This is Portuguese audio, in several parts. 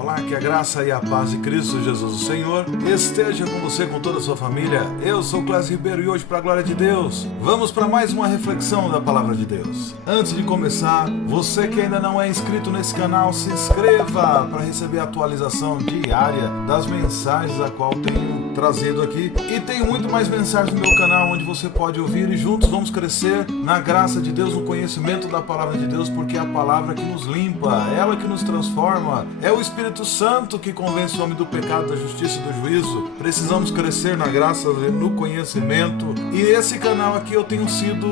Olá, que a graça e a paz de Cristo Jesus, o Senhor, esteja com você, com toda a sua família. Eu sou Clésio Ribeiro e hoje, para a glória de Deus, vamos para mais uma reflexão da Palavra de Deus. Antes de começar, você que ainda não é inscrito nesse canal, se inscreva para receber a atualização diária das mensagens a qual tenho trazido aqui. E tenho muito mais mensagens no meu canal, onde você pode ouvir e juntos vamos crescer na graça de Deus, no conhecimento da Palavra de Deus, porque é a Palavra que nos limpa, é ela que nos transforma, é o Espírito Santo que convence o homem do pecado, da justiça e do juízo. Precisamos crescer na graça, no conhecimento. E esse canal aqui eu tenho sido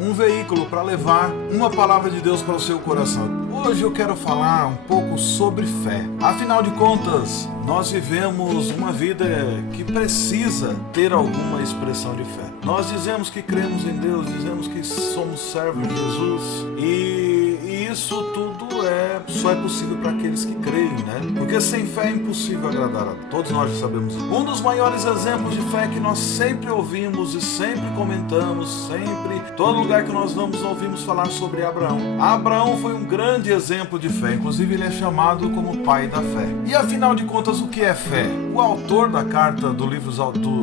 um veículo para levar uma palavra de Deus para o seu coração. Hoje eu quero falar um pouco sobre fé. Afinal de contas, nós vivemos uma vida que precisa ter alguma expressão de fé. Nós dizemos que cremos em Deus, dizemos que somos servos de Jesus e isso tudo só é possível para aqueles que creem, né? Porque sem fé é impossível agradar a Deus. Todos nós já sabemos. Um dos maiores exemplos de fé que nós sempre ouvimos e sempre comentamos, todo lugar que nós vamos ouvimos falar sobre Abraão. Abraão foi um grande exemplo de fé, inclusive ele é chamado como pai da fé. E afinal de contas, o que é fé? O autor da carta do livro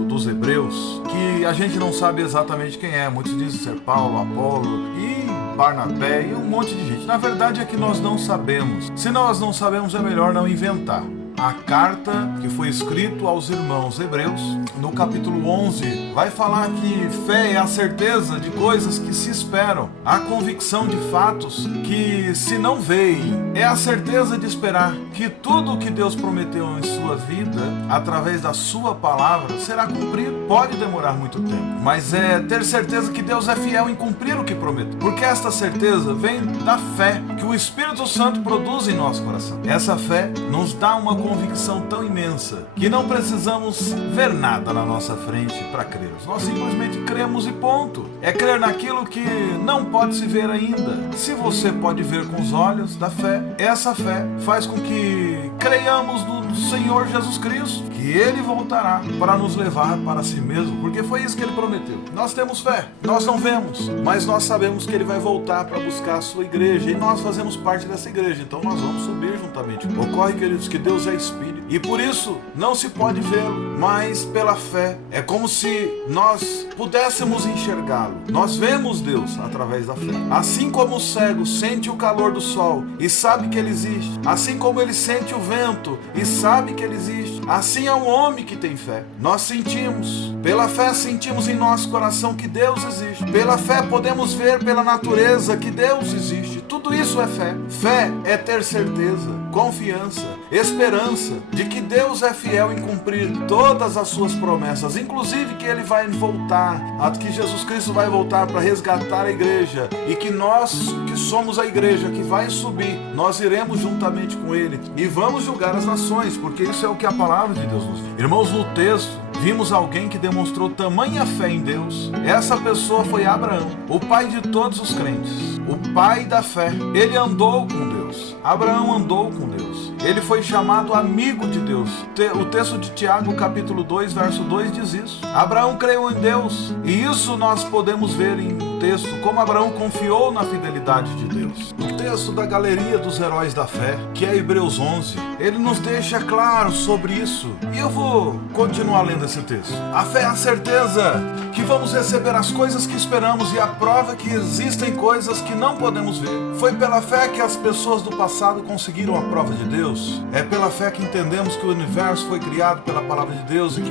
dos Hebreus, que a gente não sabe exatamente quem é, muitos dizem ser Paulo, Apolo e Barnabé e um monte de gente. Na verdade é que nós não sabemos. Se nós não sabemos, é melhor não inventar. A carta que foi escrita aos irmãos hebreus, no capítulo 11, vai falar que fé é a certeza de coisas que se esperam, a convicção de fatos que se não veem, é a certeza de esperar que tudo o que Deus prometeu em sua vida, através da sua palavra, será cumprido. Pode demorar muito tempo, mas é ter certeza que Deus é fiel em cumprir o que prometeu, porque esta certeza vem da fé que o Espírito Santo produz em nosso coração. Essa fé nos dá uma convicção tão imensa que não precisamos ver nada na nossa frente para crermos. Nós simplesmente cremos e ponto. É crer naquilo que não pode se ver ainda. Se você pode ver com os olhos da fé, essa fé faz com que creiamos no Senhor Jesus Cristo, que Ele voltará para nos levar para si mesmo, porque foi isso que Ele prometeu. Nós temos fé, nós não vemos, mas nós sabemos que Ele vai voltar para buscar a sua igreja e nós fazemos parte dessa igreja, então nós vamos subir juntamente. Ocorre, queridos, que Deus é Espírito e por isso não se pode vê-lo, mas pela fé é como se nós pudéssemos enxergá-lo. Nós vemos Deus através da fé. Assim como o cego sente o calor do sol e sabe que ele existe, assim como ele sente o vento e sabe que ele existe, assim é um homem que tem fé. Nós sentimos, pela fé sentimos em nosso coração que Deus existe. Pela fé podemos ver pela natureza que Deus existe. Tudo isso é fé. Fé é ter certeza, confiança, esperança de que Deus é fiel em cumprir todas as suas promessas, inclusive que Ele vai voltar, que Jesus Cristo vai voltar para resgatar a igreja e que nós, que somos a igreja que vai subir, nós iremos juntamente com Ele e vamos julgar as nações, porque isso é o que a palavra de Deus nos diz. Irmãos, no texto vimos alguém que demonstrou tamanha fé em Deus. Essa pessoa foi Abraão, o pai de todos os crentes, o pai da fé. Ele andou com Deus. Abraão andou com Deus. Ele foi chamado amigo de Deus. O texto de Tiago, capítulo 2, verso 2 diz isso. Abraão creu em Deus. E isso nós podemos ver em texto, como Abraão confiou na fidelidade de Deus. O texto da galeria dos heróis da fé, que é Hebreus 11, ele nos deixa claro sobre isso. E eu vou continuar lendo esse texto. A fé é a certeza que vamos receber as coisas que esperamos e a prova que existem coisas que não podemos ver. Foi pela fé que as pessoas do passado conseguiram a prova de Deus. É pela fé que entendemos que o universo foi criado pela palavra de Deus e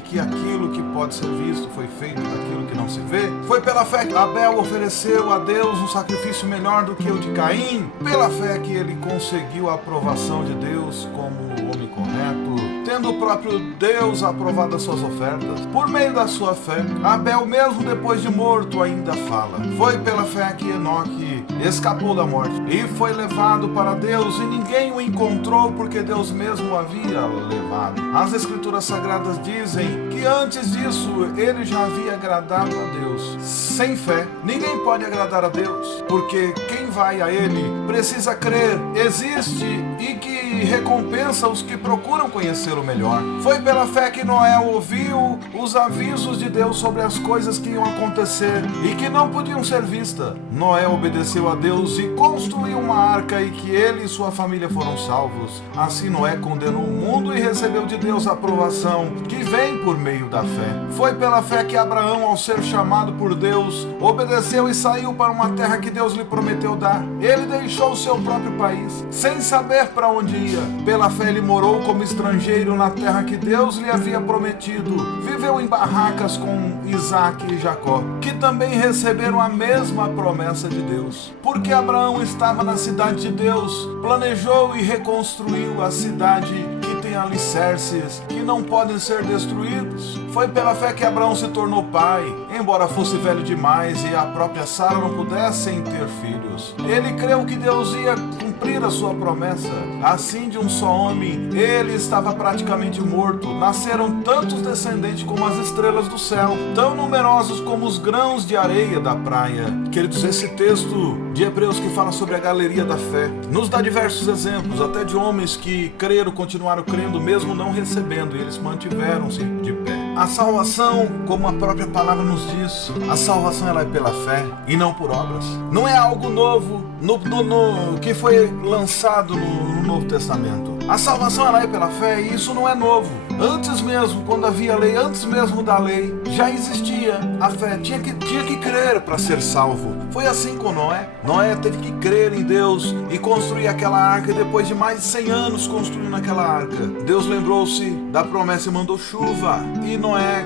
que aquilo que pode ser visto foi feito daquilo que não se vê. Foi pela fé que Abel ofereceu a Deus um sacrifício melhor do que o de Caim. Pela fé que ele conseguiu a aprovação de Deus como o homem correto, tendo o próprio Deus aprovado as suas ofertas. Por meio da sua fé, Abel, mesmo depois de morto, ainda fala. Foi pela fé que Enoque escapou da morte e foi levado para Deus, e ninguém o encontrou porque Deus mesmo o havia levado. As Escrituras Sagradas dizem que antes disso ele já havia agradado a Deus. Sem fé, ninguém pode agradar a Deus, porque quem vai a Ele precisa crer, existe e que recompensa os que procuram conhecê-lo melhor. Foi pela fé que Noé ouviu os avisos de Deus sobre as coisas que iam acontecer e que não podiam ser vistas. Noé obedeceu a Deus e construiu uma arca, e que ele e sua família foram salvos. Assim Noé condenou o mundo e recebeu de Deus a aprovação que vem por meio da fé. Foi pela fé que Abraão, ao ser chamado por Deus, obedeceu e saiu para uma terra que Deus lhe prometeu dar. Ele deixou o seu próprio país, sem saber para onde ia. Pela fé ele morou como estrangeiro na terra que Deus lhe havia prometido. Viveu em barracas com Isaac e Jacó, que também receberam a mesma promessa de Deus. Porque Abraão estava na cidade de Deus, planejou e reconstruiu a cidade que tem alicerces que não podem ser destruídos. Foi pela fé que Abraão se tornou pai, embora fosse velho demais e a própria Sara não pudessem ter filhos. Ele creu que Deus ia cumprir a sua promessa. Assim, de um só homem, ele estava praticamente morto. Nasceram tantos descendentes como as estrelas do céu, tão numerosos como os grãos de areia da praia. Queridos, esse texto de Hebreus que fala sobre a galeria da fé nos dá diversos exemplos, até de homens que creram, continuaram crendo, mesmo não recebendo, e eles mantiveram-se de pé. A salvação, como a própria palavra nos diz, a salvação ela é pela fé e não por obras. Não é algo novo que foi lançado no Novo Testamento. A salvação ela é pela fé e isso não é novo. Antes mesmo, quando havia lei, antes mesmo da lei, já existia a fé. Tinha que crer para ser salvo. Foi assim com Noé. Noé teve que crer em Deus e construir aquela arca. E depois de mais de 100 anos construindo aquela arca, Deus lembrou-se da promessa e mandou chuva. E Noé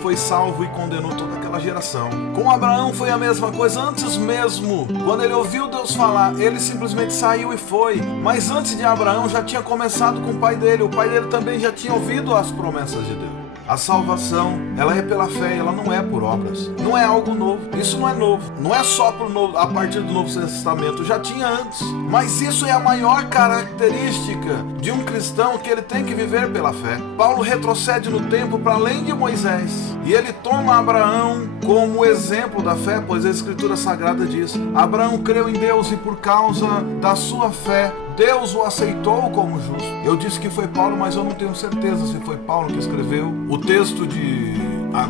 foi salvo e condenou toda aquela geração. Com Abraão foi a mesma coisa. Antes mesmo, quando ele ouviu Deus falar, ele simplesmente saiu e foi. Mas antes de Abraão já tinha começado com o pai dele. O pai dele também já tinha ouvido as promessas de Deus. A salvação, ela é pela fé, ela não é por obras. Não é algo novo. Isso não é novo. Não é só a partir do Novo Testamento. Já tinha antes. Mas isso é a maior característica de um cristão, que ele tem que viver pela fé. Paulo retrocede no tempo para além de Moisés. E ele toma Abraão como exemplo da fé, pois a Escritura Sagrada diz: Abraão creu em Deus e por causa da sua fé, Deus o aceitou como justo. Eu disse que foi Paulo, mas eu não tenho certeza se foi Paulo que escreveu o texto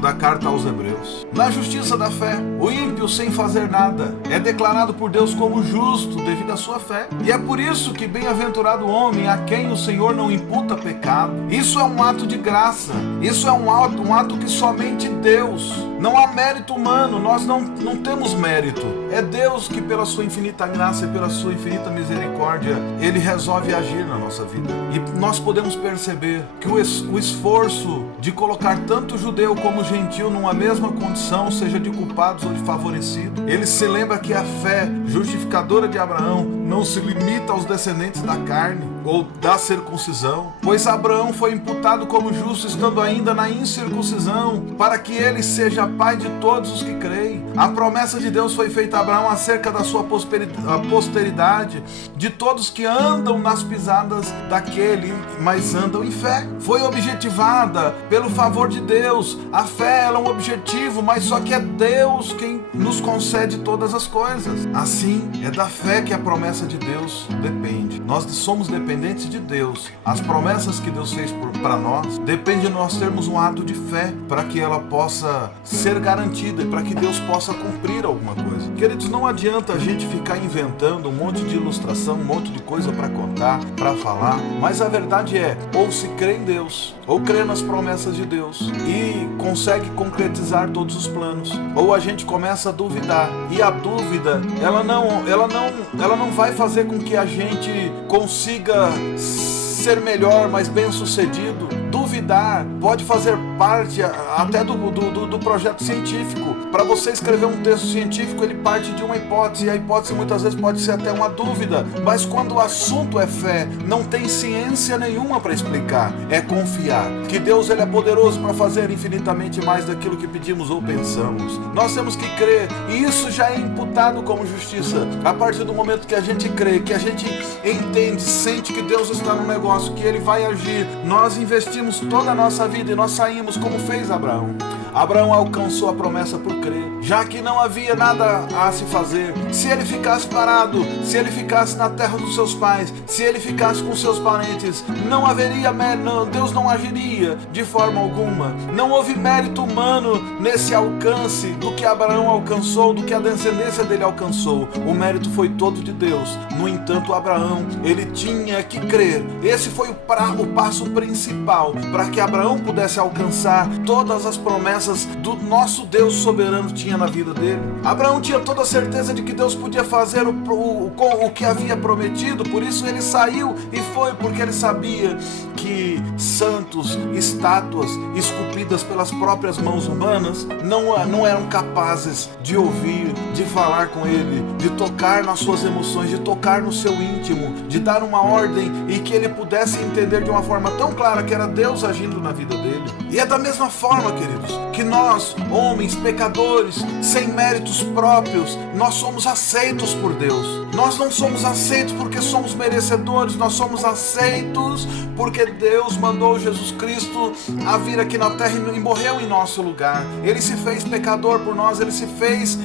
da carta aos Hebreus. Na justiça da fé, o ímpio, sem fazer nada, é declarado por Deus como justo devido à sua fé. E é por isso que bem-aventurado o homem a quem o Senhor não imputa pecado. Isso é um ato de graça. Isso é um ato que somente Deus. Não há mérito humano, nós não temos mérito. É Deus que, pela sua infinita graça e pela sua infinita misericórdia, Ele resolve agir na nossa vida. E nós podemos perceber que o esforço de colocar tanto judeu como gentil numa mesma condição, seja de culpados ou de favorecidos, ele se lembra que a fé justificadora de Abraão não se limita aos descendentes da carne ou da circuncisão, pois Abraão foi imputado como justo estando ainda na incircuncisão, para que ele seja pai de todos os que creem. A promessa de Deus foi feita a Abraão acerca da sua posteridade, de todos que andam nas pisadas daquele, mas andam em fé. Foi objetivada pelo favor de Deus. A fé ela é um objetivo, mas só que é Deus quem nos concede todas as coisas. Assim, é da fé que a promessa de Deus depende. Nós somos dependentes de Deus. As promessas que Deus fez para nós, depende de nós termos um ato de fé para que ela possa ser garantida e para que Deus possa cumprir alguma coisa. Queridos, não adianta a gente ficar inventando um monte de ilustração, um monte de coisa para contar, para falar, mas a verdade é, ou se crê em Deus, ou crê nas promessas de Deus e consegue concretizar todos os planos, ou a gente começa a duvidar, e a dúvida, ela não vai fazer com que a gente consiga ser melhor, mais bem sucedido. Duvidar pode fazer parte até do projeto científico. Para você escrever um texto científico, ele parte de uma hipótese, e a hipótese muitas vezes pode ser até uma dúvida, mas quando o assunto é fé, não tem ciência nenhuma para explicar, é confiar que Deus ele é poderoso para fazer infinitamente mais daquilo que pedimos ou pensamos. Nós temos que crer, e isso já é imputado como justiça. A partir do momento que a gente crê, que a gente entende, sente que Deus está no negócio, que Ele vai agir, nós investimos toda a nossa vida e nós saímos como fez Abraão. Abraão alcançou a promessa por crer, já que não havia nada a se fazer. Se ele ficasse parado, se ele ficasse na terra dos seus pais, se ele ficasse com seus parentes, não haveria mérito, Deus não agiria de forma alguma. Não houve mérito humano nesse alcance do que Abraão alcançou, do que a descendência dele alcançou. O mérito foi todo de Deus. No entanto, Abraão, ele tinha que crer. Esse foi o passo principal para que Abraão pudesse alcançar todas as promessas do nosso Deus soberano tinha na vida dele. Abraão tinha toda a certeza de que Deus podia fazer o que havia prometido, por isso ele saiu e foi, porque ele sabia que santos, estátuas esculpidas pelas próprias mãos humanas não eram capazes de ouvir, de falar com ele, de tocar nas suas emoções, de tocar no seu íntimo, de dar uma ordem e que ele pudesse entender de uma forma tão clara que era Deus agindo na vida dele. E é da mesma forma, queridos, que nós, homens, pecadores, sem méritos próprios, nós somos aceitos por Deus. Nós não somos aceitos porque somos merecedores, nós somos aceitos porque Deus mandou Jesus Cristo a vir aqui na terra e morreu em nosso lugar. Ele se fez pecador por nós, ele se fez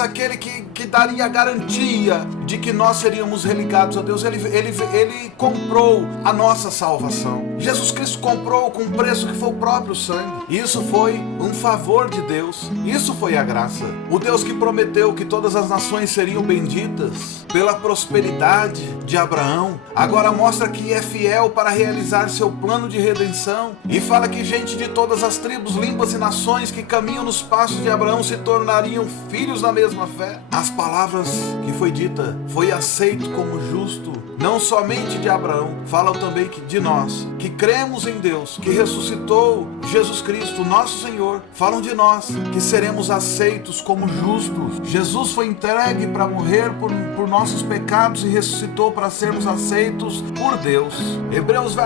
aquele que daria a garantia de que nós seríamos religados a Deus. Ele comprou a nossa salvação. Jesus Cristo comprou com um preço que foi o próprio sangue. Isso foi um favor de Deus. Isso foi a graça. O Deus que prometeu que todas as nações seriam benditas pela prosperidade de Abraão, agora mostra que é fiel para realizar seu plano de redenção e fala que gente de todas as tribos, línguas e nações que caminham nos passos de Abraão se tornariam filhos da mesma fé. As palavras que foi dita foi aceito como justo, não somente de Abraão, falam também de nós, que cremos em Deus, que ressuscitou Jesus Cristo, nosso Senhor, falam de nós, que seremos aceitos como justos. Jesus foi entregue para morrer por nossos pecados e ressuscitou para sermos aceitos por Deus. Hebreus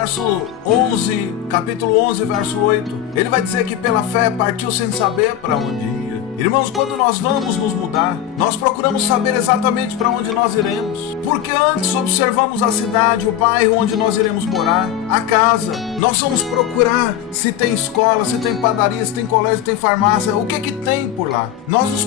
capítulo 11, verso 8, ele vai dizer que pela fé partiu sem saber para onde ia. Irmãos, quando nós vamos nos mudar, nós procuramos saber exatamente para onde nós iremos. Porque antes observamos a cidade, o bairro onde nós iremos morar, a casa. Nós vamos procurar se tem escola, se tem padaria, se tem colégio, se tem farmácia, o que tem por lá. Nós nos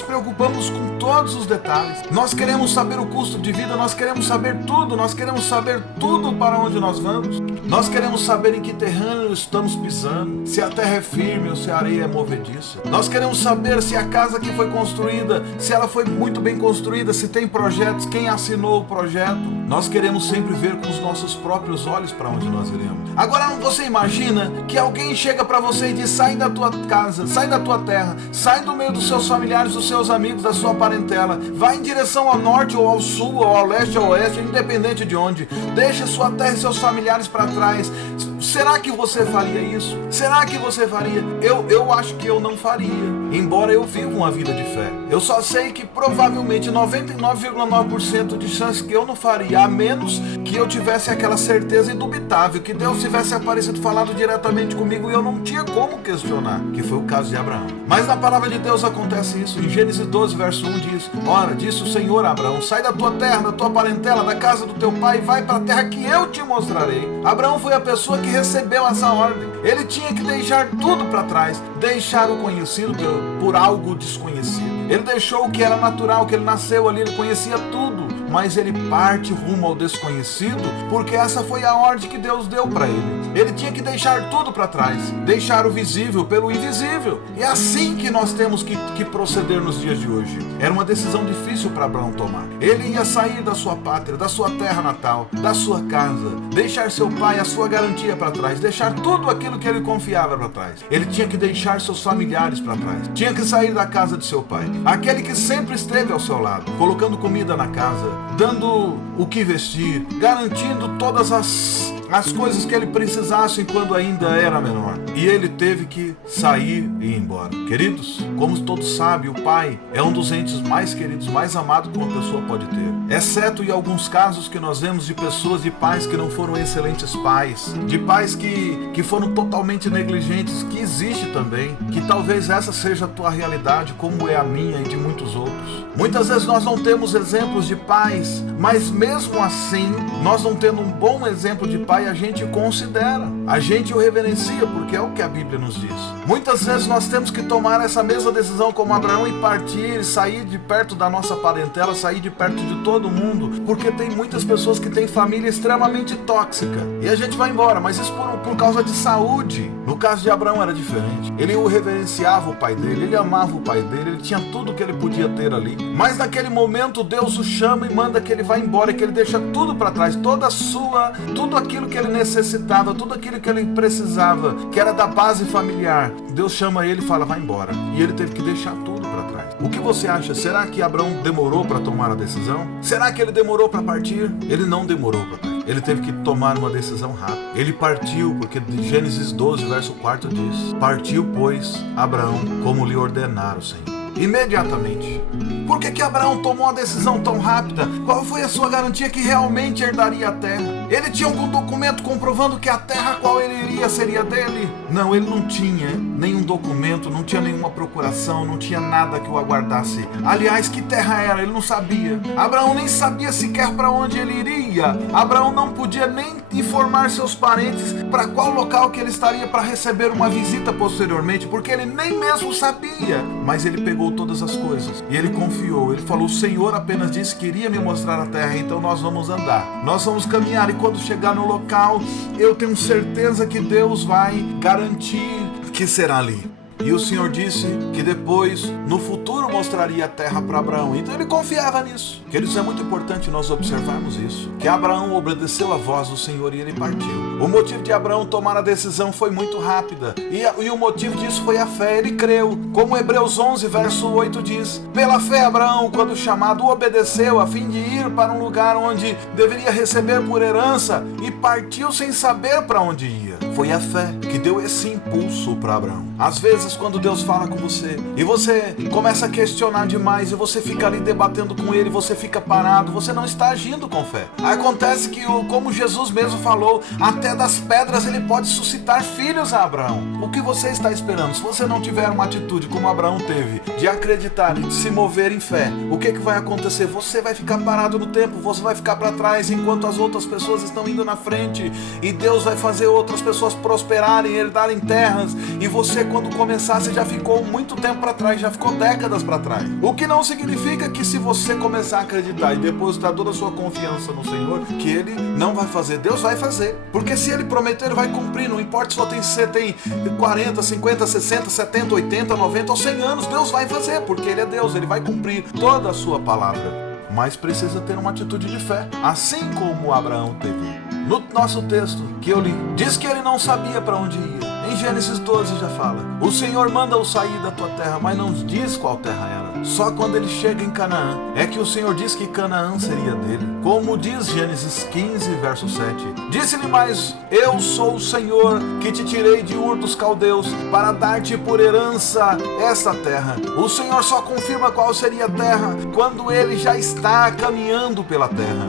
preocupamos com todos os detalhes. Nós queremos saber o custo de vida, nós queremos saber tudo para onde nós vamos. Nós queremos saber em que terreno estamos pisando, se a terra é firme ou se a areia é movediça. Nós queremos saber se a casa que foi construída, se ela foi muito bem construída, se tem projetos, quem assinou o projeto. Nós queremos sempre ver com os nossos próprios olhos para onde nós iremos. Agora você imagina que alguém chega para você e diz: sai da tua casa, sai da tua terra, sai do meio dos seus familiares, dos seus amigos, da sua parentela, vai em direção ao norte ou ao sul ou ao leste ou ao oeste, independente de onde, deixa sua terra e seus familiares para trás. Será que você faria isso? Será que você faria? Eu acho que eu não faria, embora eu viva uma vida de fé. Eu só sei que provavelmente 99,9% de chance que eu não faria, a menos que eu tivesse aquela certeza indubitável, que Deus tivesse aparecido, falado diretamente comigo e eu não tinha como questionar, que foi o caso de Abraão. Mas na palavra de Deus acontece isso. Em Gênesis 12, verso 1 diz: ora, disse o Senhor a Abraão, sai da tua terra, da tua parentela, da casa do teu pai e vai para a terra que eu te mostrarei. Abraão foi a pessoa que recebeu essa ordem. Ele tinha que deixar tudo para trás, deixar o conhecido por algo desconhecido. Ele deixou o que era natural, que ele nasceu ali, ele conhecia tudo, mas ele parte rumo ao desconhecido, porque essa foi a ordem que Deus deu para ele. Ele tinha que deixar tudo para trás, deixar o visível pelo invisível. E é assim que nós temos que proceder nos dias de hoje. Era uma decisão difícil para Abraão tomar. Ele ia sair da sua pátria, da sua terra natal, da sua casa, deixar seu pai, a sua garantia para trás, deixar tudo aquilo que ele confiava para trás. Ele tinha que deixar seus familiares para trás, tinha que sair da casa de seu pai, aquele que sempre esteve ao seu lado, colocando comida na casa, dando o que vestir, garantindo todas as coisas que ele precisasse quando ainda era menor. E ele teve que sair e ir embora. Queridos, como todos sabem, o pai é um dos entes mais queridos, mais amados que uma pessoa pode ter. Exceto em alguns casos que nós vemos de pessoas, de pais que não foram excelentes pais, de pais que foram totalmente negligentes, que existe também, que talvez essa seja a tua realidade, como é a minha e de muitos outros. Muitas vezes nós não temos exemplos de pais, mas mesmo assim, nós não tendo um bom exemplo de pai, pai a gente considera, a gente o reverencia, porque é o que a Bíblia nos diz. Muitas vezes nós temos que tomar essa mesma decisão como Abraão e partir, sair de perto da nossa parentela, sair de perto de todo mundo, porque tem muitas pessoas que têm família extremamente tóxica, e a gente vai embora, mas isso por causa de saúde. No caso de Abraão era diferente, ele o reverenciava o pai dele, ele amava o pai dele, ele tinha tudo que ele podia ter ali, mas naquele momento Deus o chama e manda que ele vá embora, que ele deixa tudo para trás, tudo aquilo que ele necessitava, tudo aquilo que ele precisava, que era da base familiar. Deus chama ele e fala, vai embora, e ele teve que deixar tudo para trás. O que você acha? Será que Abraão demorou para tomar a decisão? Será que ele demorou para partir? Ele não demorou para partir. Ele teve que tomar uma decisão rápida. Ele partiu, porque Gênesis 12, verso 4 diz, partiu, pois, Abraão, como lhe ordenara o Senhor. Imediatamente. Por que Abraão tomou uma decisão tão rápida? Qual foi a sua garantia que realmente herdaria a terra? Ele tinha algum documento comprovando que a terra a qual ele iria seria dele? Não, ele não tinha nenhum documento, não tinha nenhuma procuração, não tinha nada que o aguardasse. Aliás, que terra era? Ele não sabia. Abraão nem sabia sequer para onde ele iria. Abraão não podia nem informar seus parentes para qual local que ele estaria para receber uma visita posteriormente, porque ele nem mesmo sabia. Mas ele pegou todas as coisas e ele confiou. Ele falou, o Senhor apenas disse que iria me mostrar a terra, então nós vamos andar, nós vamos caminhar, e quando chegar no local, eu tenho certeza que Deus vai garantir que será ali. E o Senhor disse que depois, no futuro, mostraria a terra para Abraão. Então ele confiava nisso. Queridos, é muito importante nós observarmos isso, que Abraão obedeceu a voz do Senhor e ele partiu. O motivo de Abraão tomar a decisão foi muito rápida. E o motivo disso foi a fé. Ele creu. Como Hebreus 11, verso 8 diz, pela fé Abraão, quando chamado, obedeceu a fim de ir para um lugar onde deveria receber por herança, e partiu sem saber para onde ia. Foi a fé que deu esse impulso para Abraão. Às vezes, quando Deus fala com você e você começa a questionar demais, e você fica ali debatendo com ele, você fica parado, você não está agindo com fé. Acontece que, como Jesus mesmo falou, até das pedras ele pode suscitar filhos a Abraão. O que você está esperando? Se você não tiver uma atitude como Abraão teve, de acreditar e de se mover em fé, o que vai acontecer? Você vai ficar parado no tempo, você vai ficar para trás enquanto as outras pessoas estão indo na frente, e Deus vai fazer outras pessoas prosperarem, herdarem terras, e você, quando começar, você já ficou muito tempo para trás, já ficou décadas para trás. O que não significa que, se você começar a acreditar e depositar toda a sua confiança no Senhor, que Ele não vai fazer. Deus vai fazer, porque se Ele prometer, Ele vai cumprir. Não importa se você tem 40, 50, 60, 70, 80, 90 ou 100 anos, Deus vai fazer, porque Ele é Deus, Ele vai cumprir toda a sua palavra. Mas precisa ter uma atitude de fé, assim como Abraão teve. No nosso texto que eu li, diz que ele não sabia para onde ia. Em Gênesis 12 já fala, o Senhor manda-o sair da tua terra, mas não diz qual terra era. Só quando ele chega em Canaã, é que o Senhor diz que Canaã seria dele. Como diz Gênesis 15, verso 7. Disse-lhe mais, eu sou o Senhor que te tirei de Ur dos Caldeus para dar-te por herança esta terra. O Senhor só confirma qual seria a terra quando ele já está caminhando pela terra.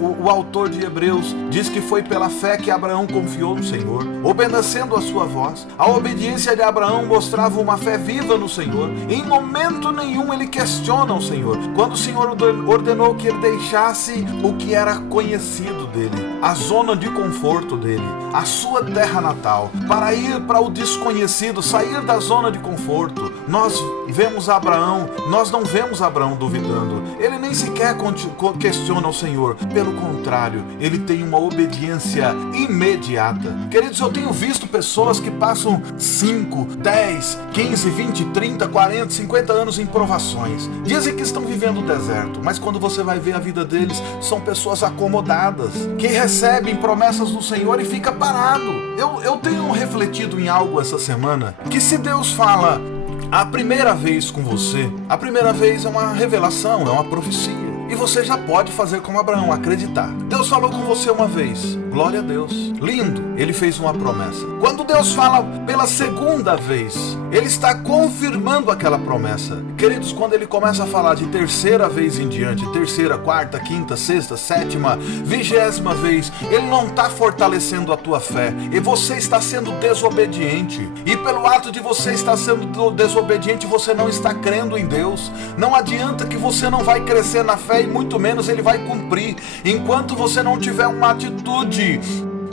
O autor de Hebreus diz que foi pela fé que Abraão confiou no Senhor, obedecendo a sua voz. A obediência de Abraão mostrava uma fé viva no Senhor. Em momento nenhum ele questiona o Senhor. Quando o Senhor ordenou que ele deixasse o que era conhecido dele, a zona de conforto dele, a sua terra natal, para ir para o desconhecido, sair da zona de conforto, nós não vemos Abraão duvidando. Ele nem sequer questiona o Senhor. Pelo contrário, ele tem uma obediência imediata. Queridos, eu tenho visto pessoas que passam 5, 10, 15, 20, 30, 40, 50 anos em provações. Dizem que estão vivendo o deserto, mas quando você vai ver a vida deles, são pessoas acomodadas, que recebem promessas do Senhor e fica parado. Eu tenho refletido em algo essa semana, que se Deus fala a primeira vez com você, a primeira vez é uma revelação, é uma profecia. E você já pode fazer como Abraão, acreditar. Deus falou com você uma vez, glória a Deus, lindo, ele fez uma promessa. Quando Deus fala pela segunda vez, ele está confirmando aquela promessa. Queridos, quando ele começa a falar de terceira vez em diante, terceira, quarta, quinta, sexta, sétima, 20ª vez, ele não está fortalecendo a tua fé, e você está sendo desobediente. E pelo ato de você estar sendo desobediente, você não está crendo em Deus. Não adianta que você não vai crescer na fé, e muito menos ele vai cumprir, enquanto você não tiver uma atitude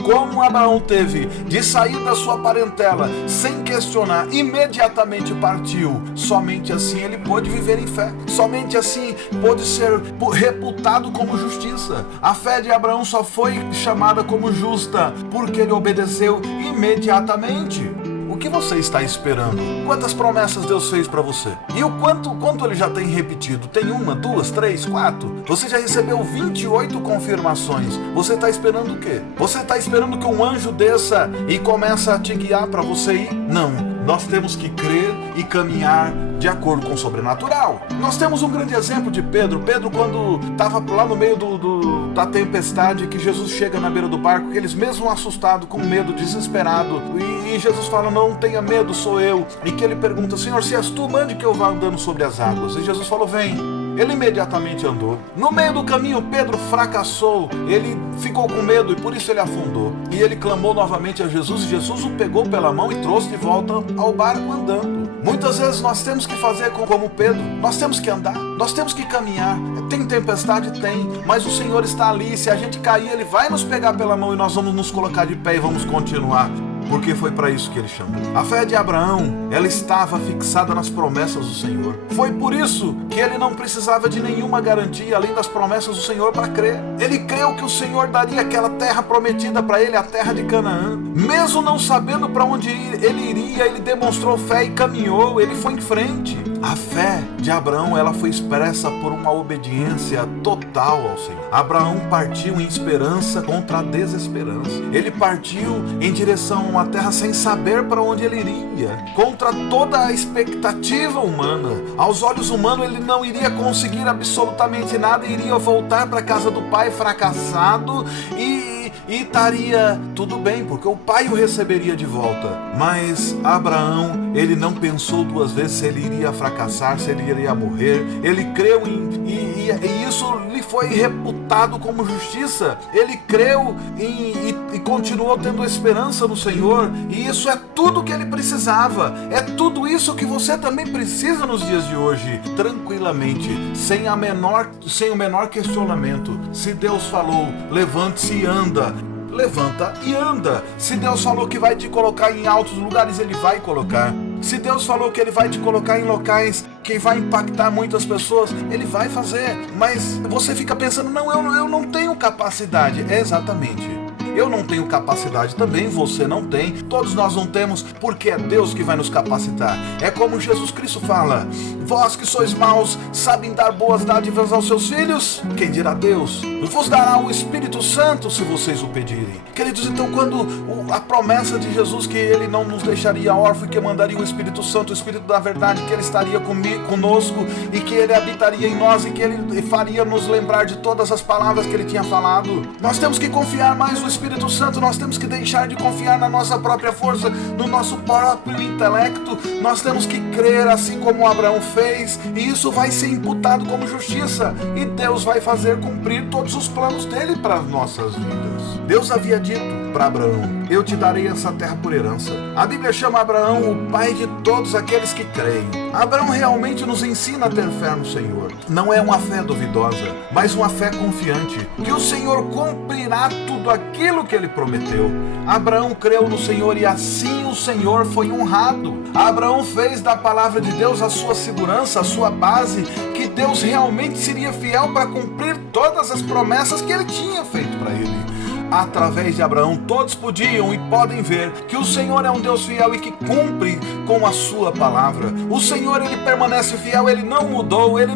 como Abraão teve de sair da sua parentela sem questionar, imediatamente partiu. Somente assim ele pôde viver em fé. Somente assim pôde ser reputado como justiça. A fé de Abraão só foi chamada como justa porque ele obedeceu imediatamente. O que você está esperando? Quantas promessas Deus fez para você? E o quanto ele já tem repetido? Tem 1, 2, 3, 4? Você já recebeu 28 confirmações. Você está esperando o quê? Você está esperando que um anjo desça e comece a te guiar para você ir? Não. Nós temos que crer e caminhar de acordo com o sobrenatural. Nós temos um grande exemplo de Pedro. Pedro, quando estava lá no meio da tempestade, que Jesus chega na beira do barco, que eles mesmo assustados, com medo, desesperado, e Jesus fala, não tenha medo, sou eu. E que ele pergunta, Senhor, se és tu, mande que eu vá andando sobre as águas. E Jesus falou, vem. Ele imediatamente andou. No meio do caminho, Pedro fracassou. Ele ficou com medo e por isso ele afundou. E ele clamou novamente a Jesus e Jesus o pegou pela mão e trouxe de volta ao barco andando. Muitas vezes nós temos que fazer como Pedro. Nós temos que andar. Nós temos que caminhar. Tem tempestade? Tem. Mas o Senhor está ali. Se a gente cair, Ele vai nos pegar pela mão e nós vamos nos colocar de pé e vamos continuar. Porque foi para isso que ele chamou. A fé de Abraão, ela estava fixada nas promessas do Senhor. Foi por isso que ele não precisava de nenhuma garantia além das promessas do Senhor para crer. Ele creu que o Senhor daria aquela terra prometida para ele, a terra de Canaã. Mesmo não sabendo para onde ele iria, ele demonstrou fé e caminhou, ele foi em frente. A fé de Abraão, ela foi expressa por uma obediência total ao Senhor. Abraão partiu em esperança contra a desesperança. Ele partiu em direção a uma terra sem saber para onde ele iria, contra toda a expectativa humana. Aos olhos humanos ele não iria conseguir absolutamente nada, iria voltar para a casa do pai fracassado e estaria tudo bem, porque o pai o receberia de volta. Mas Abraão, ele não pensou duas vezes se ele iria fracassar, se ele iria morrer. Ele creu e isso lhe foi reputado como justiça. Ele creu e continuou tendo esperança no Senhor, e isso é tudo que ele precisava. É tudo isso que você também precisa nos dias de hoje, tranquilamente, sem o menor questionamento. Se Deus falou, levante-se e anda, levanta e anda. Se Deus falou que vai te colocar em altos lugares, Ele vai colocar. Se Deus falou que Ele vai te colocar em locais que vai impactar muitas pessoas, Ele vai fazer. Mas você fica pensando, não, eu não tenho capacidade. É exatamente. Eu não tenho capacidade também, você não tem, todos nós não temos, porque é Deus que vai nos capacitar. É como Jesus Cristo fala, vós que sois maus, sabem dar boas dádivas aos seus filhos? Quem dirá Deus? Vos dará o Espírito Santo se vocês o pedirem. Queridos, então quando a promessa de Jesus que Ele não nos deixaria órfãos, que mandaria o Espírito Santo, o Espírito da verdade, que Ele estaria conosco e que Ele habitaria em nós e que Ele faria nos lembrar de todas as palavras que Ele tinha falado, nós temos que confiar mais no Espírito Santo, nós temos que deixar de confiar na nossa própria força, no nosso próprio intelecto. Nós temos que crer assim como Abraão fez, e isso vai ser imputado como justiça, e Deus vai fazer cumprir todos os planos dele para as nossas vidas. Deus havia dito para Abraão, eu te darei essa terra por herança. A Bíblia chama Abraão o pai de todos aqueles que creem. Abraão realmente nos ensina a ter fé no Senhor. Não é uma fé duvidosa, mas uma fé confiante, que o Senhor cumprirá tudo aquilo que Ele prometeu. Abraão creu no Senhor e assim o Senhor foi honrado. Abraão fez da palavra de Deus a sua segurança, a sua base, que Deus realmente seria fiel para cumprir todas as promessas que Ele tinha feito para ele. Através de Abraão, todos podiam e podem ver que o Senhor é um Deus fiel e que cumpre com a sua palavra. O Senhor, Ele permanece fiel, Ele não mudou, Ele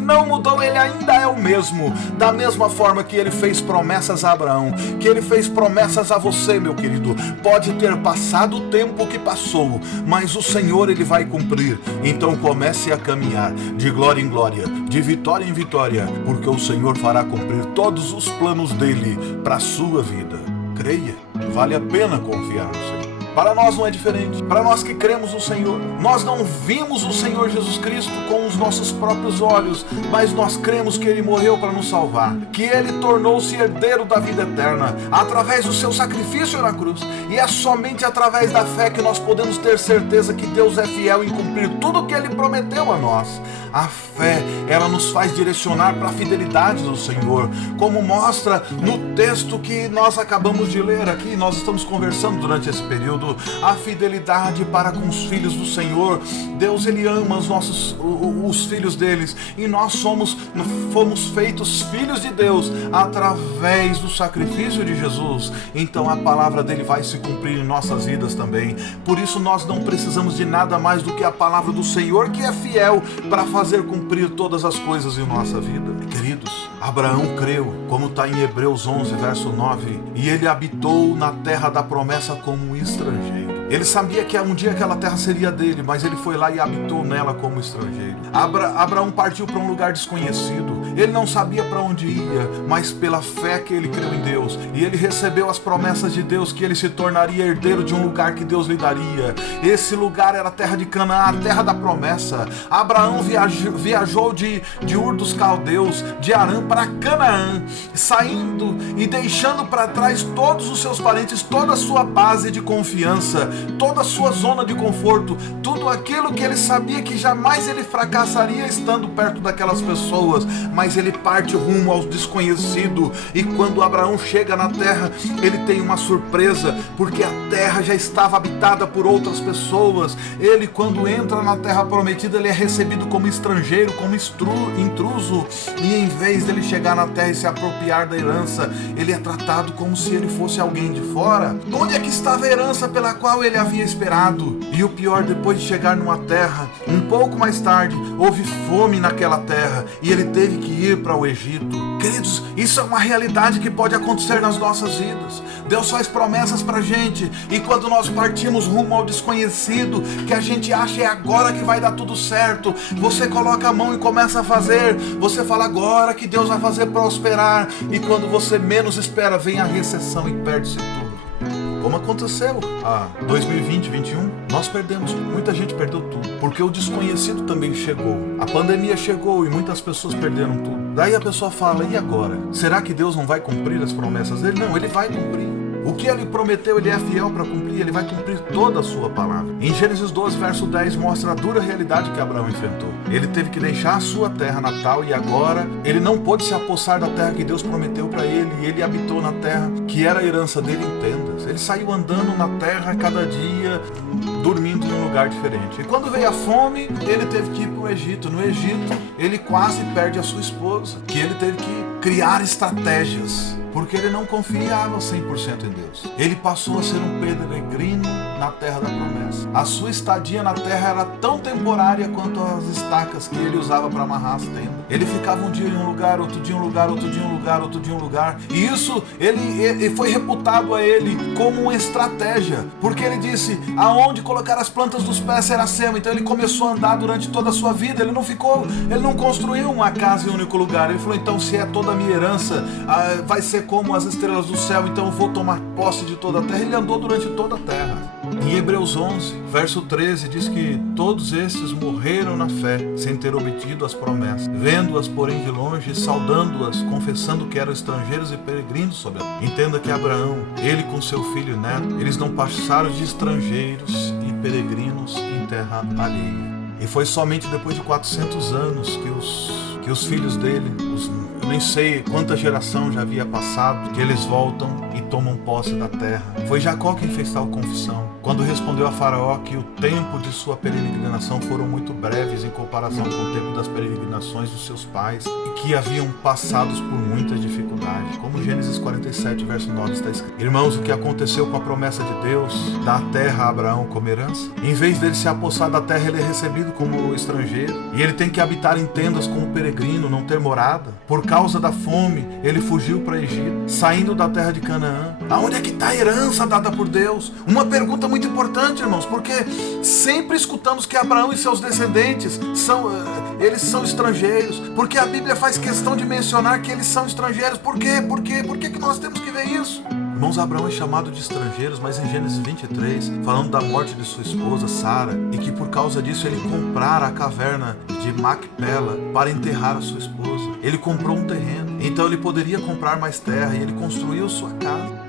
ainda é o mesmo. Da mesma forma que Ele fez promessas a Abraão, que Ele fez promessas a você, meu querido. Pode ter passado o tempo que passou, mas o Senhor, Ele vai cumprir. Então comece a caminhar de glória em glória, de vitória em vitória, porque o Senhor fará cumprir todos os planos dele para a sua vida. Creia, vale a pena confiar no Senhor. Para nós não é diferente. Para nós que cremos no Senhor, nós não vimos o Senhor Jesus Cristo com os nossos próprios olhos, mas nós cremos que Ele morreu para nos salvar, que Ele tornou-se herdeiro da vida eterna através do seu sacrifício na cruz. E é somente através da fé que nós podemos ter certeza que Deus é fiel em cumprir tudo o que Ele prometeu a nós. A fé, ela nos faz direcionar para a fidelidade do Senhor, como mostra no texto que nós acabamos de ler aqui. Nós estamos conversando durante esse período a fidelidade para com os filhos do Senhor. Deus, Ele ama os filhos deles, e nós fomos feitos filhos de Deus através do sacrifício de Jesus. Então a palavra dele vai se cumprir em nossas vidas também. Por isso nós não precisamos de nada mais do que a palavra do Senhor, que é fiel para fazer cumprir todas as coisas em nossa vida. Queridos, Abraão creu, como está em Hebreus 11, verso 9, e ele habitou na terra da promessa como um estrangeiro. Ele sabia que um dia aquela terra seria dele, mas ele foi lá e habitou nela como estrangeiro. Abraão partiu para um lugar desconhecido. Ele não sabia para onde ia, mas pela fé que ele creu em Deus, e ele recebeu as promessas de Deus, que ele se tornaria herdeiro de um lugar que Deus lhe daria. Esse lugar era a terra de Canaã, a terra da promessa. Abraão viajou de Ur dos Caldeus, de Arã, para Canaã, saindo e deixando para trás todos os seus parentes, toda a sua base de confiança, toda a sua zona de conforto, tudo aquilo que ele sabia que jamais ele fracassaria estando perto daquelas pessoas. Mas ele parte rumo ao desconhecido, e quando Abraão chega na terra, ele tem uma surpresa, porque a terra já estava habitada por outras pessoas. Ele, quando entra na terra prometida, ele é recebido como estrangeiro, como intruso, e em vez dele chegar na terra e se apropriar da herança, ele é tratado como se ele fosse alguém de fora. Onde é que estava a herança pela qual ele havia esperado? E o pior, depois de chegar numa terra, um pouco mais tarde, houve fome naquela terra, e ele teve que ir para o Egito. Queridos, isso é uma realidade que pode acontecer nas nossas vidas. Deus faz promessas pra gente, e quando nós partimos rumo ao desconhecido, que a gente acha é agora que vai dar tudo certo, você coloca a mão e começa a fazer, você fala agora que Deus vai fazer prosperar, e quando você menos espera, vem a recessão e perde-se tudo. Como aconteceu 2020, 2021, nós perdemos, muita gente perdeu tudo, porque o desconhecido também chegou. A pandemia chegou e muitas pessoas perderam tudo. Daí a pessoa fala, e agora? Será que Deus não vai cumprir as promessas dele? Não, ele vai cumprir. O que ele prometeu, ele é fiel para cumprir, ele vai cumprir toda a sua palavra. Em Gênesis 12, verso 10, mostra a dura realidade que Abraão enfrentou. Ele teve que deixar a sua terra natal, e agora ele não pôde se apossar da terra que Deus prometeu para ele, e ele habitou na terra que era a herança dele em tendas. Ele saiu andando na terra cada dia, dormindo em um lugar diferente. E quando veio a fome, ele teve que ir para o Egito. No Egito, ele quase perde a sua esposa, que ele teve que criar estratégias, porque ele não confiava 100% em Deus. Ele passou a ser um peregrino na terra da promessa. A sua estadia na terra era tão temporária quanto as estacas que ele usava para amarrar as tendas. Ele ficava um dia em um lugar, outro dia em um lugar, outro dia em um lugar, outro dia em um lugar. E isso ele foi reputado a ele como uma estratégia, porque ele disse, aonde colocar as plantas dos pés será seu. Então ele começou a andar durante toda a sua vida. Ele não construiu uma casa em um único lugar. Ele falou, então se é toda a minha herança, vai ser como as estrelas do céu, então eu vou tomar posse de toda a terra. Ele andou durante toda a terra. Em Hebreus 11, verso 13, diz que todos esses morreram na fé, sem ter obtido as promessas, vendo-as, porém, de longe, saudando-as, confessando que eram estrangeiros e peregrinos sobre ela. Entenda que Abraão, ele com seu filho e neto, eles não passaram de estrangeiros e peregrinos em terra alheia. E foi somente depois de 400 anos que os filhos dele, eu nem sei quanta geração já havia passado, que eles voltam e tomam posse da terra. Foi Jacó quem fez tal confissão, quando respondeu a Faraó que o tempo de sua peregrinação foram muito breves em comparação com o tempo das peregrinações dos seus pais, e que haviam passado por muitas dificuldades, como Gênesis 47, verso 9 está escrito. Irmãos, o que aconteceu com a promessa de Deus, da terra a Abraão como herança? Em vez dele se apossar da terra, ele é recebido como estrangeiro, e ele tem que habitar em tendas como peregrino, não ter morada. Por causa da fome, ele fugiu para Egito, saindo da terra de Canaã. Aonde é que está a herança dada por Deus? Uma pergunta muito importante, irmãos, porque sempre escutamos que Abraão e seus descendentes eles são estrangeiros, porque a Bíblia faz questão de mencionar que eles são estrangeiros. Por quê? Por que nós temos que ver isso? Irmãos, Abraão é chamado de estrangeiros, mas em Gênesis 23, falando da morte de sua esposa, Sara, e que por causa disso ele comprara a caverna de Macpela para enterrar a sua esposa. Ele comprou um terreno, então ele poderia comprar mais terra e ele construiu sua casa.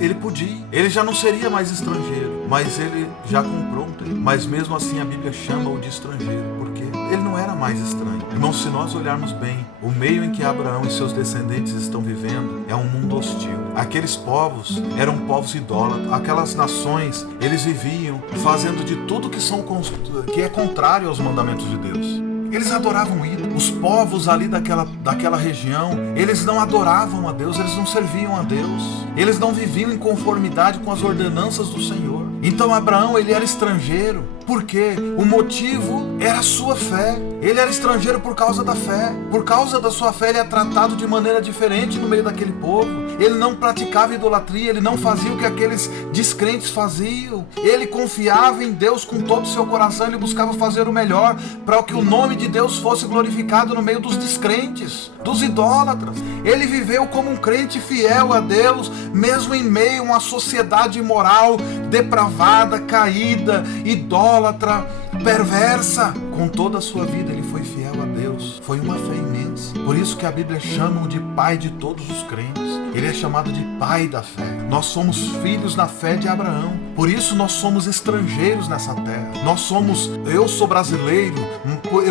Ele podia, ele já não seria mais estrangeiro, mas ele já comprou um terreno. Mas mesmo assim a Bíblia chama-o de estrangeiro, porque ele não era mais estranho. Irmãos, se nós olharmos bem, o meio em que Abraão e seus descendentes estão vivendo é um mundo hostil. Aqueles povos eram povos idólatras. Aquelas nações, eles viviam fazendo de tudo que é contrário aos mandamentos de Deus. Eles adoravam ídolos. Os povos ali daquela região, eles não adoravam a Deus, eles não serviam a Deus. Eles não viviam em conformidade com as ordenanças do Senhor. Então Abraão, ele era estrangeiro. Por quê? O motivo era a sua fé. Ele era estrangeiro por causa da fé. Por causa da sua fé, ele é tratado de maneira diferente no meio daquele povo. Ele não praticava idolatria, ele não fazia o que aqueles descrentes faziam. Ele confiava em Deus com todo o seu coração, ele buscava fazer o melhor para que o nome de Deus fosse glorificado no meio dos descrentes, dos idólatras. Ele viveu como um crente fiel a Deus, mesmo em meio a uma sociedade imoral, depravada, caída, idólatra, perversa. Com toda a sua vida ele foi fiel a Deus. Foi uma fé imensa. Por isso que a Bíblia chama-o de pai de todos os crentes. Ele é chamado de pai da fé. Nós somos filhos na fé de Abraão. Por isso nós somos estrangeiros nessa terra. Eu sou brasileiro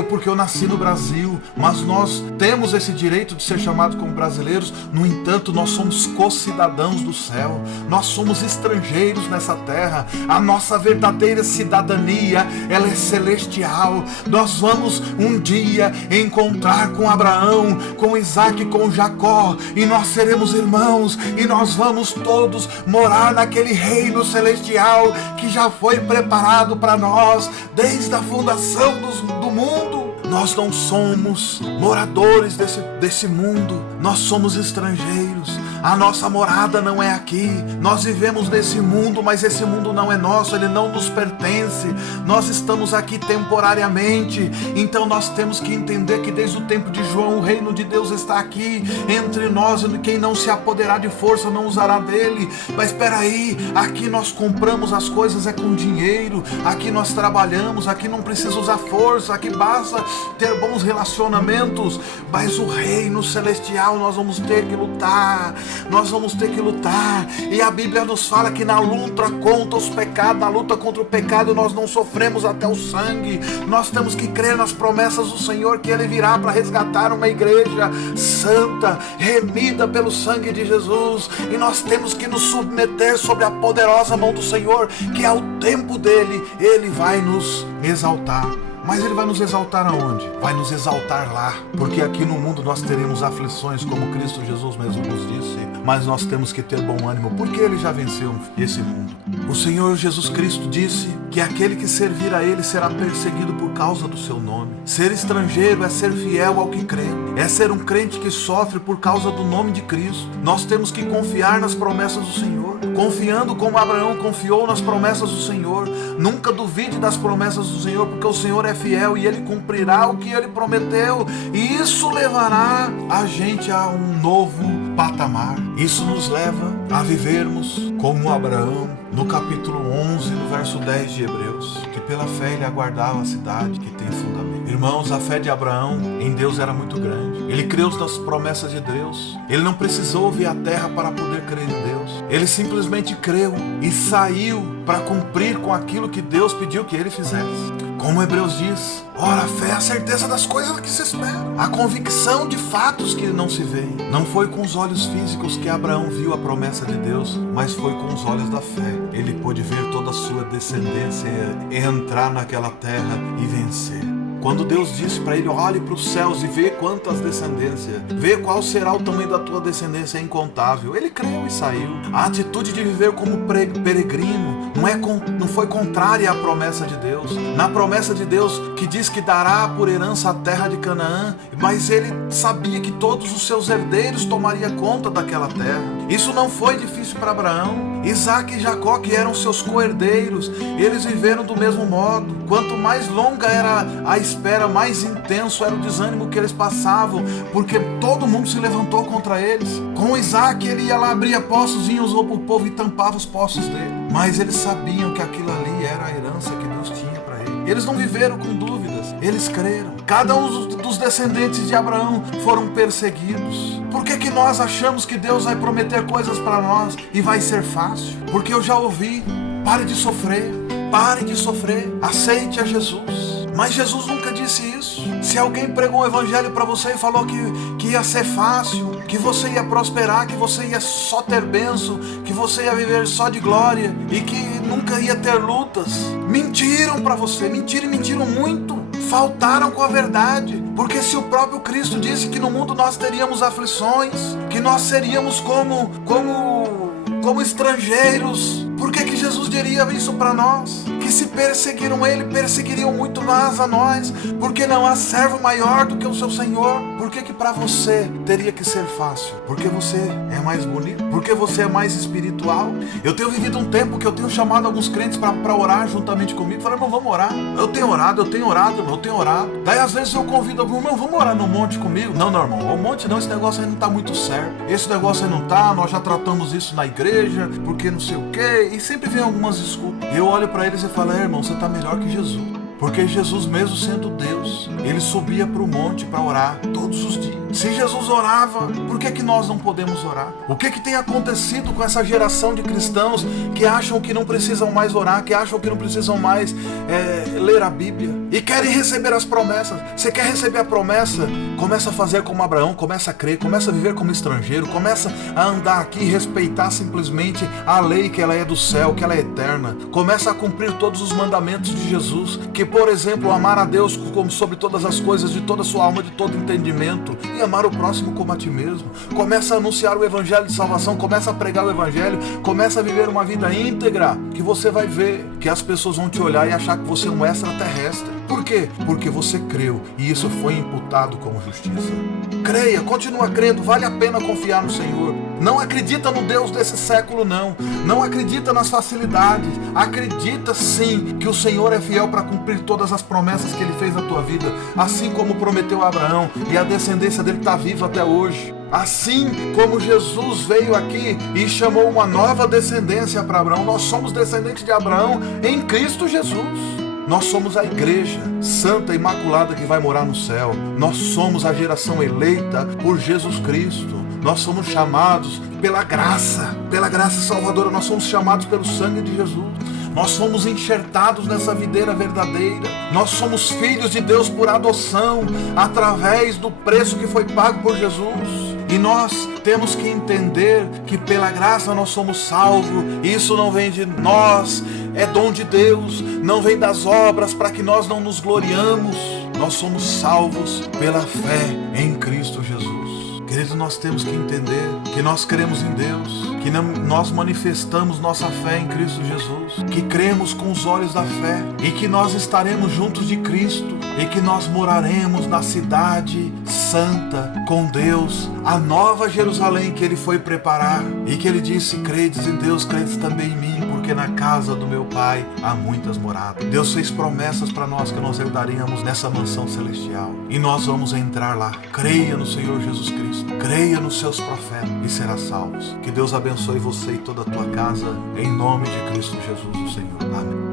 porque eu nasci no Brasil, mas nós temos esse direito de ser chamados como brasileiros. No entanto, nós somos co-cidadãos do céu. Nós somos estrangeiros nessa terra. A nossa verdadeira cidadania, ela é celestial. Nós vamos um dia encontrar com Abraão, com Isaac, com Jacó, e nós seremos irmãos, e nós vamos todos morar naquele reino celestial que já foi preparado para nós desde a fundação do mundo. Nós não somos moradores desse mundo, nós somos estrangeiros. A nossa morada não é aqui. Nós vivemos nesse mundo, mas esse mundo não é nosso, ele não nos pertence. Nós estamos aqui temporariamente. Então nós temos que entender que desde o tempo de João, o reino de Deus está aqui entre nós, e quem não se apoderar de força não usará dele. Mas espera aí, aqui nós compramos as coisas com dinheiro, aqui nós trabalhamos, aqui não precisa usar força, aqui basta ter bons relacionamentos. Mas o reino celestial nós vamos ter que lutar. Nós vamos ter que lutar. E a Bíblia nos fala que na luta contra os pecados, na luta contra o pecado, nós não sofremos até o sangue. Nós temos que crer nas promessas do Senhor, que Ele virá para resgatar uma igreja santa, remida pelo sangue de Jesus. E nós temos que nos submeter sobre a poderosa mão do Senhor, que ao tempo dele, Ele vai nos exaltar. Mas Ele vai nos exaltar aonde? Vai nos exaltar lá. Porque aqui no mundo nós teremos aflições, como Cristo Jesus mesmo nos disse. Mas nós temos que ter bom ânimo, porque Ele já venceu esse mundo. O Senhor Jesus Cristo disse que aquele que servir a Ele será perseguido por causa do seu nome. Ser estrangeiro é ser fiel ao que crê. É ser um crente que sofre por causa do nome de Cristo. Nós temos que confiar nas promessas do Senhor. Confiando como Abraão confiou nas promessas do Senhor. Nunca duvide das promessas do Senhor, porque o Senhor é fiel e Ele cumprirá o que Ele prometeu. E isso levará a gente a um novo patamar. Isso nos leva a vivermos como Abraão, no capítulo 11, no verso 10 de Hebreus, que pela fé ele aguardava a cidade que tem fundamento. Irmãos, a fé de Abraão em Deus era muito grande. Ele creu nas promessas de Deus. Ele não precisou ver a terra para poder crer em Deus. Ele simplesmente creu e saiu para cumprir com aquilo que Deus pediu que ele fizesse. Como Hebreus diz, ora, a fé é a certeza das coisas que se esperam, a convicção de fatos que não se veem. Não foi com os olhos físicos que Abraão viu a promessa de Deus, mas foi com os olhos da fé. Ele pôde ver toda a sua descendência entrar naquela terra e vencer. Quando Deus disse para ele, olhe para os céus e vê quantas descendências, vê qual será o tamanho da tua descendência, é incontável. Ele creu e saiu. A atitude de viver como peregrino não foi contrária à promessa de Deus. Na promessa de Deus que diz que dará por herança a terra de Canaã, mas ele sabia que todos os seus herdeiros tomariam conta daquela terra. Isso não foi difícil para Abraão. Isaac e Jacó, que eram seus co-herdeiros, eles viveram do mesmo modo. Quanto mais longa era a espera espera, mais intenso era o desânimo que eles passavam, porque todo mundo se levantou contra eles. Com Isaac, ele ia lá, abria poços, vinha o povo e tampava os poços dele. Mas eles sabiam que aquilo ali era a herança que Deus tinha para eles. Eles não viveram com dúvidas, eles creram. Cada um dos descendentes de Abraão foram perseguidos. Por que nós achamos que Deus vai prometer coisas para nós e vai ser fácil? Porque eu já ouvi, pare de sofrer, aceite a Jesus. Mas Jesus nunca disse isso. Se alguém pregou um evangelho para você e falou que ia ser fácil, que você ia prosperar, que você ia só ter bênção, que você ia viver só de glória e que nunca ia ter lutas, mentiram para você, mentiram muito. Faltaram com a verdade, porque se o próprio Cristo disse que no mundo nós teríamos aflições, que nós seríamos como estrangeiros, por que Jesus diria isso para nós? Que se perseguiram ele, perseguiriam muito mais a nós, porque não há servo maior do que o seu Senhor. Por que para você teria que ser fácil? Porque você é mais bonito? Porque você é mais espiritual? Eu tenho vivido um tempo que eu tenho chamado alguns crentes para orar juntamente comigo. Falei, irmão, vamos orar. Eu tenho orado. Daí às vezes eu convido algum irmão, vamos orar no monte comigo. Não, irmão, o monte não, esse negócio aí não tá muito certo. Esse negócio aí não tá, nós já tratamos isso na igreja, porque não sei o quê. E sempre vem algumas desculpas. Eu olho para eles e falo, irmão, você tá melhor que Jesus. Porque Jesus, mesmo sendo Deus, ele subia para o monte para orar todos os dias. Se Jesus orava, por que nós não podemos orar? O que tem acontecido com essa geração de cristãos que acham que não precisam mais orar, que acham que não precisam mais ler a Bíblia e querem receber as promessas? Você quer receber a promessa? Começa a fazer como Abraão, começa a crer, começa a viver como estrangeiro, começa a andar aqui e respeitar simplesmente a lei, que ela é do céu, que ela é eterna. Começa a cumprir todos os mandamentos de Jesus, que, por exemplo, amar a Deus como sobre todas as coisas, de toda a sua alma, de todo entendimento, e amar o próximo como a ti mesmo. Começa a anunciar o evangelho de salvação, começa a pregar o evangelho, começa a viver uma vida íntegra, que você vai ver que as pessoas vão te olhar e achar que você é um extraterrestre. Por quê? Porque você creu e isso foi imputado como justiça. Creia, continua crendo, vale a pena confiar no Senhor. Não acredita no Deus desse século, não. Não acredita nas facilidades. Acredita sim que o Senhor é fiel para cumprir todas as promessas que Ele fez na tua vida, assim como prometeu a Abraão, e a descendência dele está viva até hoje. Assim como Jesus veio aqui e chamou uma nova descendência para Abraão, nós somos descendentes de Abraão em Cristo Jesus. Nós somos a igreja santa e imaculada que vai morar no céu. Nós somos a geração eleita por Jesus Cristo. Nós somos chamados pela graça salvadora. Nós somos chamados pelo sangue de Jesus. Nós somos enxertados nessa videira verdadeira. Nós somos filhos de Deus por adoção, através do preço que foi pago por Jesus. E nós temos que entender que pela graça nós somos salvos. Isso não vem de nós, é dom de Deus. Não vem das obras para que nós não nos gloriamos. Nós somos salvos pela fé em Cristo Jesus. Queridos, nós temos que entender que nós cremos em Deus, que nós manifestamos nossa fé em Cristo Jesus, que cremos com os olhos da fé e que nós estaremos juntos de Cristo e que nós moraremos na cidade santa com Deus, a nova Jerusalém que Ele foi preparar e que Ele disse, credes em Deus, credes também em mim, porque na casa do meu Pai há muitas moradas. Deus fez promessas para nós que nós herdaríamos nessa mansão celestial e nós vamos entrar lá. Creia no Senhor Jesus Cristo, creia nos seus profetas e será salvo. Que Deus abençoe você e toda a tua casa, em nome de Cristo Jesus, o Senhor. Amém.